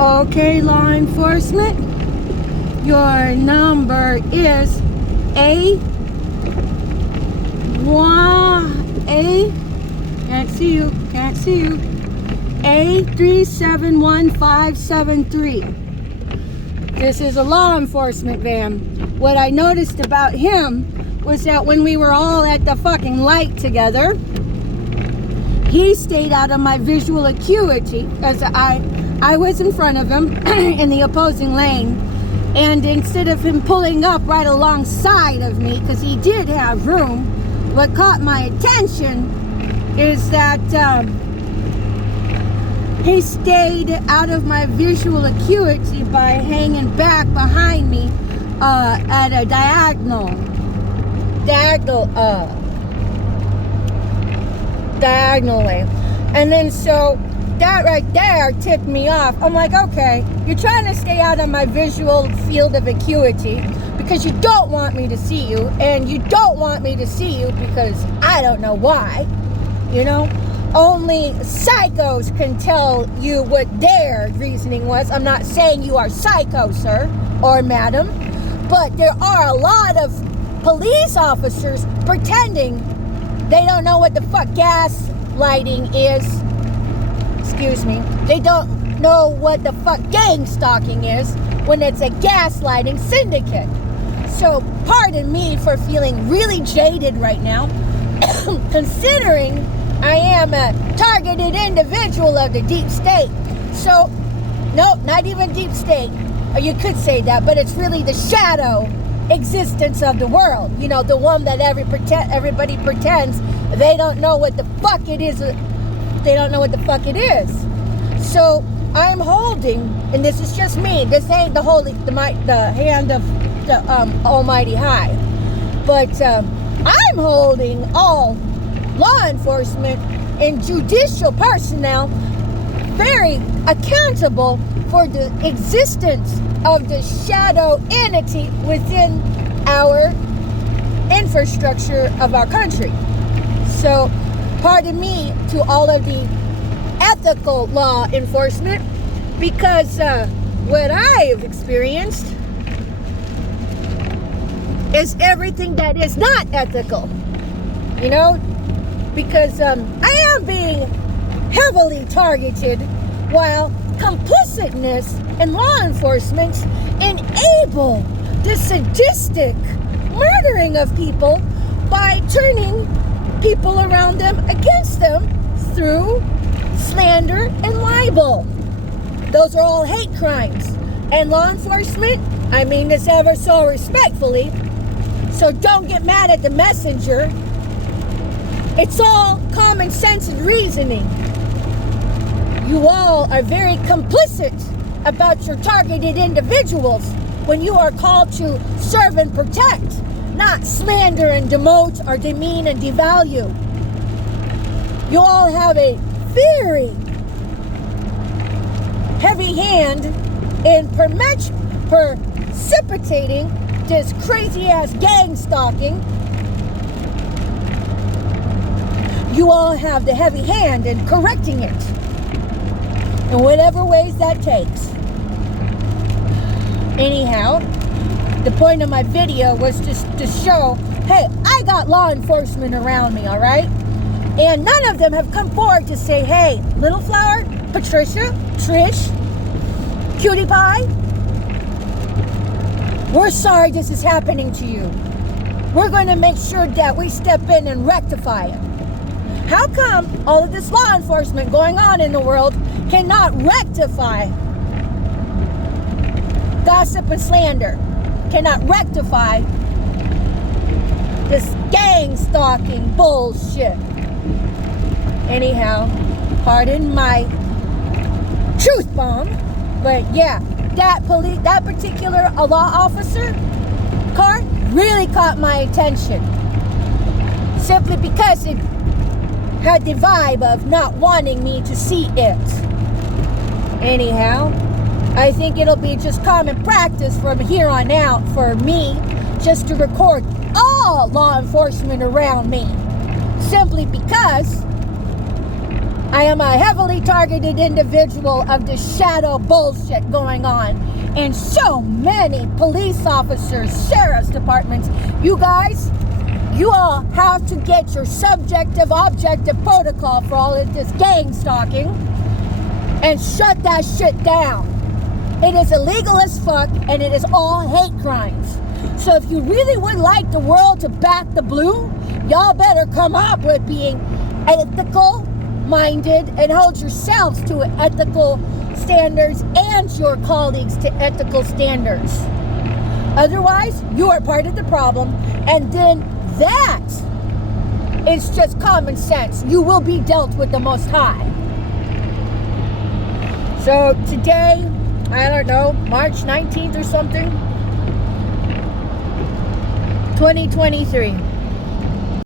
Okay, law enforcement, your number is can't see you, A371573. This is a law enforcement van. What I noticed about him was that when we were all at the fucking light together, he stayed out of my visual acuity as I was in front of him in the opposing lane, and instead of him pulling up right alongside of me, because he did have room, what caught my attention is that he stayed out of my visual acuity by hanging back behind me at a diagonal way. And then so that right there tipped me off. I'm like, okay, you're trying to stay out of my visual field of acuity because you don't want me to see you, and you don't want me to see you because I don't know why, you know? Only psychos can tell you what their reasoning was. I'm not saying you are psycho, sir or madam, but there are a lot of police officers pretending they don't know what the fuck gas lighting is. Excuse me. They don't know what the fuck gang stalking is when it's a gaslighting syndicate. So pardon me for feeling really jaded right now, considering I am a targeted individual of the deep state. So, no, not even deep state. Or you could say that, but it's really the shadow existence of the world. You know, the one that everybody pretends they don't know what the fuck it is. They don't know what the fuck it is. So I'm holding, and this is just me. This ain't the hand of the Almighty High, but I'm holding all law enforcement and judicial personnel very accountable for the existence of the shadow entity within our infrastructure of our country. So pardon me to all of the ethical law enforcement, because what I have experienced is everything that is not ethical, you know, because I am being heavily targeted, while complicitness in law enforcement enable the sadistic murdering of people by turning people around them against them through slander and libel. Those are all hate crimes. And law enforcement, I mean this ever so respectfully, so don't get mad at the messenger. It's all common sense and reasoning. You all are very complicit about your targeted individuals when you are called to serve and protect, not slander and demote or demean and devalue. You all have a very heavy hand in precipitating this crazy ass gang stalking. You all have the heavy hand in correcting it in whatever ways that takes. Anyhow, the point of my video was just to show, hey, I got law enforcement around me, all right? And none of them have come forward to say, hey, Little Flower, Patricia, Trish, Cutie Pie, we're sorry this is happening to you. We're going to make sure that we step in and rectify it. How come all of this law enforcement going on in the world cannot rectify gossip and slander? Cannot rectify this gang stalking bullshit? Anyhow, pardon my truth bomb, but yeah, that particular law officer car really caught my attention, simply because it had the vibe of not wanting me to see it. Anyhow, I think it'll be just common practice from here on out for me just to record all law enforcement around me, simply because I am a heavily targeted individual of the shadow bullshit going on in so many police officers, sheriff's departments. You guys, you all have to get your subjective, objective protocol for all of this gang stalking and shut that shit down. It is illegal as fuck, and it is all hate crimes. So if you really would like the world to back the blue, y'all better come up with being ethical minded and hold yourselves to ethical standards and your colleagues to ethical standards. Otherwise, you are part of the problem, and then that is just common sense. You will be dealt with the Most High. So today, I don't know, March 19th or something, 2023.